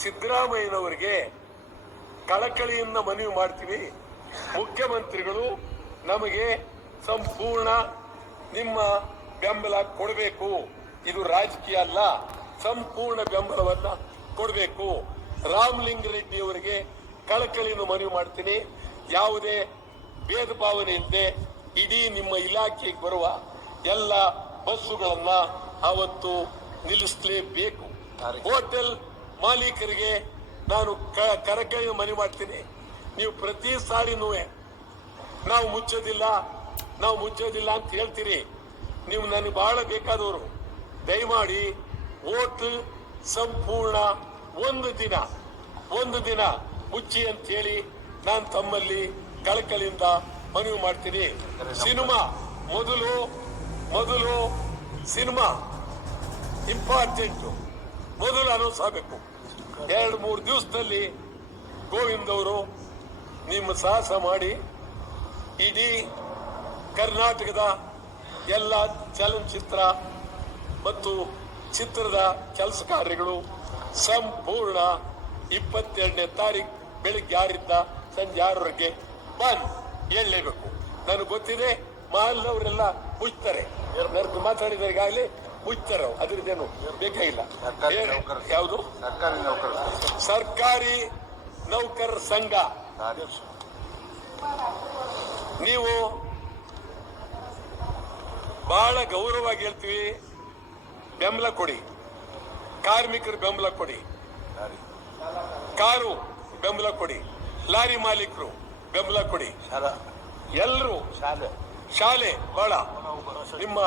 ಸಿದ್ದರಾಮಯ್ಯನವರಿಗೆ ಕಳಕಳಿಯಿಂದ ಮನವಿ ಮಾಡ್ತೀವಿ. ಮುಖ್ಯಮಂತ್ರಿಗಳು ನಮಗೆ ಸಂಪೂರ್ಣ ನಿಮ್ಮ ಬೆಂಬಲ ಕೊಡಬೇಕು. ಇದು ರಾಜಕೀಯ ಅಲ್ಲ ಸಂಪೂರ್ಣ ಬೆಂಬಲವನ್ನ ಕೊಡಬೇಕು. ರಾಮಲಿಂಗರೆಡ್ಡಿ ಅವರಿಗೆ ಕಳಕಳಿಯನ್ನು ಮನವಿ ಮಾಡ್ತೀನಿ. ಯಾವುದೇ ಭೇದ ಭಾವನೆ ಇಲ್ಲದೆ ಇಡೀ ನಿಮ್ಮ ಇಲಾಖೆಗೆ ಬರುವ ಎಲ್ಲ ಬಸ್ಸುಗಳನ್ನ ಅವತ್ತು ನಿಲ್ಲಿಸಲೇಬೇಕು. ಹೋಟೆಲ್ ಮಾಲೀಕರಿಗೆ ನಾನು ಕರಕಳಿ ಮನವಿ ಮಾಡ್ತೀನಿ. ನೀವು ಪ್ರತಿ ಸಾರಿನೂ ನಾವು ಮುಚ್ಚೋದಿಲ್ಲ ನಾವು ಮುಚ್ಚೋದಿಲ್ಲ ಅಂತ ಹೇಳ್ತೀರಿ. ನೀವು ನನಗೆ ಬಹಳ ಬೇಕಾದವರು. ದಯಮಾಡಿ ಓಟ್ ಸಂಪೂರ್ಣ ಒಂದು ದಿನ ಒಂದು ದಿನ ಮುಚ್ಚಿ ಅಂತ ಹೇಳಿ ನಾನು ತಮ್ಮಲ್ಲಿ ಕಳಕಳಿಯಿಂದ ಮನವಿ ಮಾಡ್ತೀನಿ. ಸಿನಿಮಾ ಮೊದಲು ಮೊದಲು ಸಿನಿಮಾ ಇಂಪಾರ್ಟೆಂಟು. ಮೊದಲು ಅನೌನ್ಸ್ ಆಗಬೇಕು ಎರಡು, ಮೂರು ದಿವಸದಲ್ಲಿ ಗೋವಿಂದ್ ಅವರು ನಿಮ್ಮ ಸಾಹಸ ಮಾಡಿ ಇಡೀ ಕರ್ನಾಟಕದ ಎಲ್ಲ ಚಲನಚಿತ್ರ ಮತ್ತು ಚಿತ್ರದ ಕೆಲಸ ಕಾರ್ಯಗಳು ಸಂಪೂರ್ಣ ಇಪ್ಪತ್ತೆರಡನೇ ತಾರೀಕು ಬೆಳಿಗ್ಗೆ ಆರಿಂದ ಸಂಜೆ ಆರವರೆಗೆ ಬಂದ್. ಹೇಳಲೇಬೇಕು. ನನಗೆ ಗೊತ್ತಿದೆ ಮಾಲ್ನವರೆಲ್ಲ ಮುಚ್ತಾರೆ. ನನಗೆ ಮಾತಾಡಿದ್ರೆ ಈಗಾಗಲೇ. ಅವ್ರು. ಅದ್ರದ್ದೇನು ಬೇಕಾಗಿಲ್ಲ. ಯಾವುದು? ಸರ್ಕಾರಿ ನೌಕರರು. ಸರ್ಕಾರಿ ನೌಕರರ ಸಂಘ. ನೀವು ಬಹಳ ಗೌರವವಾಗಿ ಹೇಳ್ತೀವಿ ಬೆಂಬಲ ಕೊಡಿ. ಕಾರ್ಮಿಕರು ಬೆಂಬಲ ಕೊಡಿ. ಕಾರು ಬೆಂಬಲ ಕೊಡಿ. ಲಾರಿ ಮಾಲೀಕರು ಬೆಂಬಲ ಕೊಡಿ. ಎಲ್ಲರೂ ಶಾಲೆ. ಶಾಲೆ ಬಹಳ. ನಿಮ್ಮ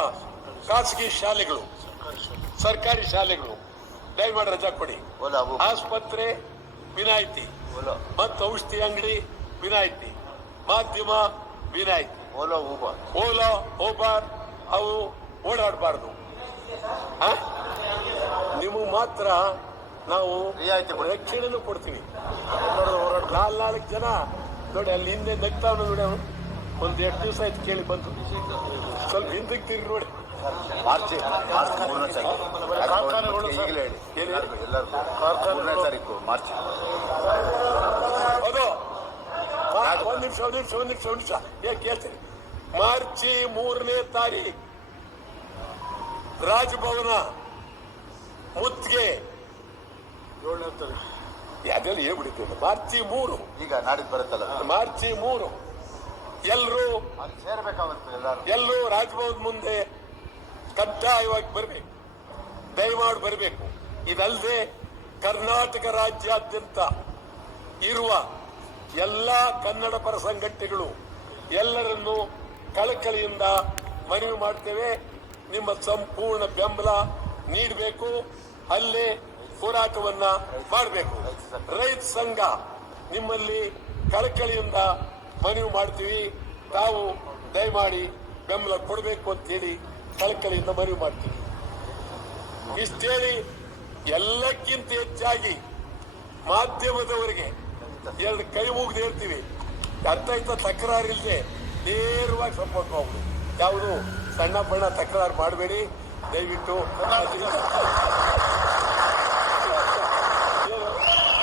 ಖಾಸಗಿ ಶಾಲೆಗಳು ಸರ್ಕಾರಿ ಶಾಲೆಗಳು ದಯಮಾಡಿ ರಜಾ ಕೊಡಿ. ಆಸ್ಪತ್ರೆ ವಿನಾಯಿತಿ. ಮತ್ತು ಔಷಧಿ ಅಂಗಡಿ ವಿನಾಯಿತಿ. ಮಾಧ್ಯಮ ವಿನಾಯಿತಿ. ಓಲಾ ಓಬಾರ್ ಓಲಾ ಓಬಾರ್ ಅವು ಓಡಾಡಬಾರ್ದು. ನಿಮಗೆ ಮಾತ್ರ ನಾವು. ರಕ್ಷಣೆನೂ ಕೊಡ್ತೀವಿ. ನಾಲ್ ನಾಲ್ಕು ಜನ ನೋಡಿ ಅಲ್ಲಿ ಹಿಂದೆ ನಗ್ತಾವ ನೋಡಿ ಅವನು. ಒಂದು ಎಷ್ಟು ದಿವಸ ಆಯ್ತು ಕೇಳಿ ಬಂತು ಸ್ವಲ್ಪ ಹಿಂದಕ್ಕೆ ತಿರುಗಿ ನೋಡಿ. ಮಾರ್ಚ್ ಮಾರ್ಚ್ ಮೂರನೇ ತಾರೀಕು. ಈಗಲೇ ಹೇಳಿ. ಎಲ್ಲರಿಗೂ ಎಲ್ಲರಿಗೂ. ಮೂರನೇ ತಾರೀಕು ಮಾರ್ಚ್. ಮಾ- ಒಂದ್ ನಿಮಿಷ ಒಂದ್ ನಿಮಿಷ ಒಂದ್ ನಿಮಿಷ ಒಂದ್ ನಿಮಿಷ. ಏನ್ ಕೇಳ್ತೀನಿ. ಮಾರ್ಚಿ ಮೂರನೇ ತಾರೀಕು ರಾಜಭವನ ಮುತ್ತಿಗೆ. ಏಳನೇ ತಾರೀಕು. ಅದೆಲ್ಲ ಹೇಳ್ಬಿಡ್ತೀನಿ ಮಾರ್ಚಿ ಮೂರು. ಈಗ ನಾಡಿದ್ದು ಬರುತ್ತಲ್ಲ. ಮಾರ್ಚಿ ಮೂರು. ಎಲ್ಲರೂ ಅಲ್ಲಿ ಸೇರ್ಬೇಕಾಗುತ್ತೆ ಎಲ್ಲರೂ. ಎಲ್ಲರೂ ರಾಜಭವನ ಮುಂದೆ ಕಡ್ಡಾಯವಾಗಿ ಬರಬೇಕು. ದಯಮಾಡಿ ಬರಬೇಕು. ಇದಲ್ಲದೆ ಕರ್ನಾಟಕ ರಾಜ್ಯಾದ್ಯಂತ ಇರುವ ಎಲ್ಲ ಕನ್ನಡ ಪರ ಸಂಘಟನೆಗಳು ಎಲ್ಲರನ್ನು ಕಳಕಳಿಯಿಂದ ಮನವಿ ಮಾಡ್ತೇವೆ. ನಿಮ್ಮ ಸಂಪೂರ್ಣ ಬೆಂಬಲ ನೀಡಬೇಕು. ಅಲ್ಲೇ ಹೋರಾಟವನ್ನ ಮಾಡಬೇಕು. ರೈತ ಸಂಘ ನಿಮ್ಮಲ್ಲಿ ಕಳಕಳಿಯಿಂದ ಮನವಿ ಮಾಡ್ತೀವಿ. ತಾವು ದಯಮಾಡಿ ಬೆಂಬಲ ಕೊಡಬೇಕು ಅಂತೇಳಿ ಕಳಕಳಿಯಿಂದ ಮನವಿ ಮಾಡ್ತೀನಿ. ಇಷ್ಟೇಳಿ ಎಲ್ಲಕ್ಕಿಂತ ಹೆಚ್ಚಾಗಿ ಮಾಧ್ಯಮದವರಿಗೆ ಎರಡು ಕೈ ಮುಗಿದು ಹೇಳ್ತೀವಿ. ಅರ್ಥ ಆಯ್ತಾ? ತಕರಾರಿಲ್ಲದೆ ನೇರವಾಗಿ ಸಂಪರ್ಕ ಹೋಗ್ಬೋದು ಯಾವುದು? ಸಣ್ಣ ಬಣ್ಣ ತಕರಾರು ಮಾಡಬೇಡಿ. ದಯವಿಟ್ಟು.